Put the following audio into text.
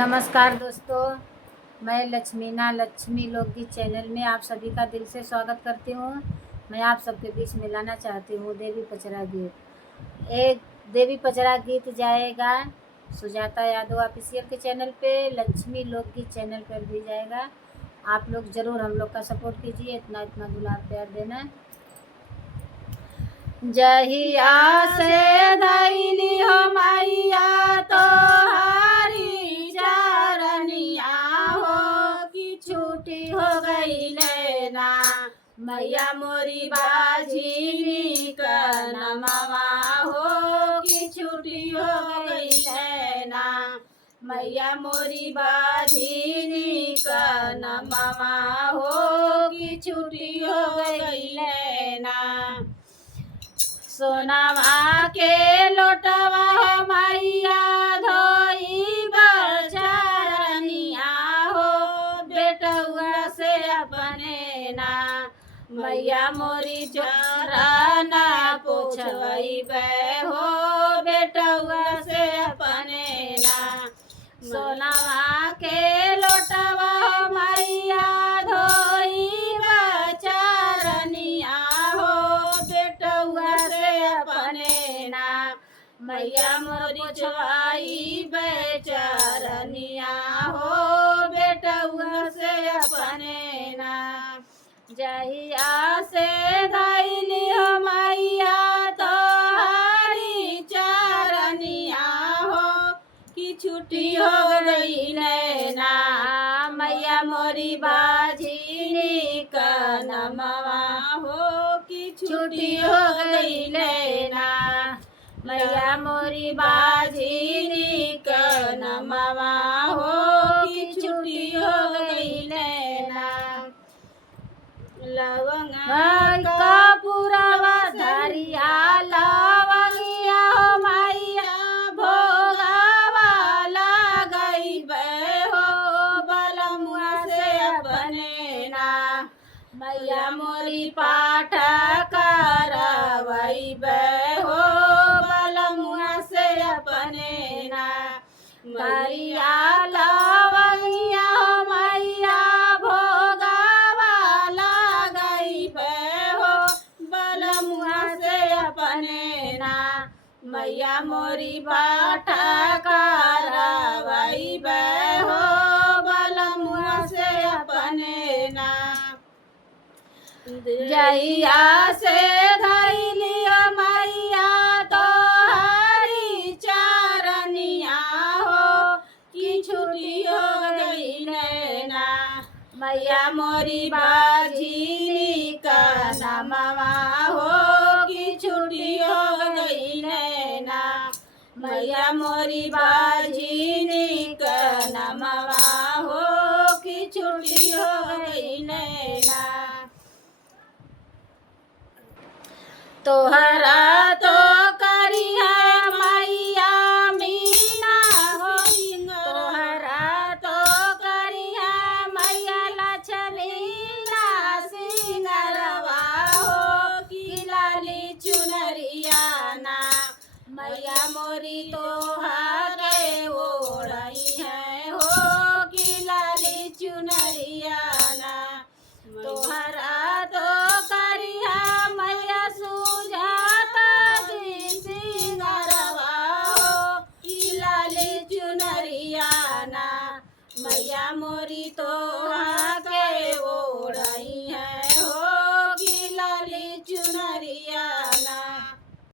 नमस्कार दोस्तों, मैं लक्ष्मीना लक्ष्मी लोकगीत चैनल में आप सभी का दिल से स्वागत करती हूँ। मैं आप सबके बीच में लाना चाहती हूँ देवी पचरा गीत। एक देवी पचरा गीत जाएगा सुजाता यादव ऑफिशियल के चैनल पे, लक्ष्मी लोकगीत चैनल पर भी जाएगा। आप लोग ज़रूर हम लोग का सपोर्ट कीजिए, इतना इतना दुलार प्यार देना। जहिया से धैली हो मैया तो छूटी हो गई लेना, मैया मोरी बाझी का नमवा हो कि छूटी हो गई लेना, मैया मोरी बाझी का नमवा हो कि छूटी हो गई लेना। सोनावा के लोटवा हो मैया धोई बचारनिया हो बेटुआ से अपने ना, मैया मोरी चरना पोछवई बे हो बेटुआ से अपने ना। सोनावा के लोटवा हो मैया धोई बचारनिया हो बेटुआ से अपने ना, मैया मोर पोछवाई बेचारनिया हो बेटुआ से अपने ना। जहिया से धैली हो मैया तो हरी चारनिया हो कि छुट्टी हो गई नैना, मैया मोरी बाझी का नमवा हो कि छुट्टी हो गई नैना, मैया मोरी बाझी का नमवा हो कि छुट्टी हो गई नैना। लवंग कपूरवा धरिया लवंगिया हो मैया भोगावा लगई बे हो बलमुआ से अपने ना, मैया मोरी पाठ करवई बे हो बलमुआ से अपने ना। धरिया लवंगिया हो मैया भोगावा लगई बे हो बलमुआ से अपने ना, मैया मोरी पाठ करवई बे हो बलमुआ से अपने ना। जहिया से धैली हो मैया तो हरी चारनिया हो कि छुट्टी हो गई नैना, मैया मोरी बाझी का नमवा हो कि छुट्टी हो गई नैना, मैया मोरी बाझी का नमवा हो कि छुट्टी हो गई नैना। तोहरा तो करिया मैया मीना हो, तोहरा तो करिया मैया लक्ष्मीना सिंगरवा हो कि लाली चुनरिया ना, मैया मोरी तोहरे ओढ़ई है हो कि लाली चुनरिया ना। तोहरा तो करिया मैया सुजाता जी सिंगरवा हो कि लाली चुनरिया ना, मैया मोरी तोहके ओढ़ई है हो कि लाली चुनरिया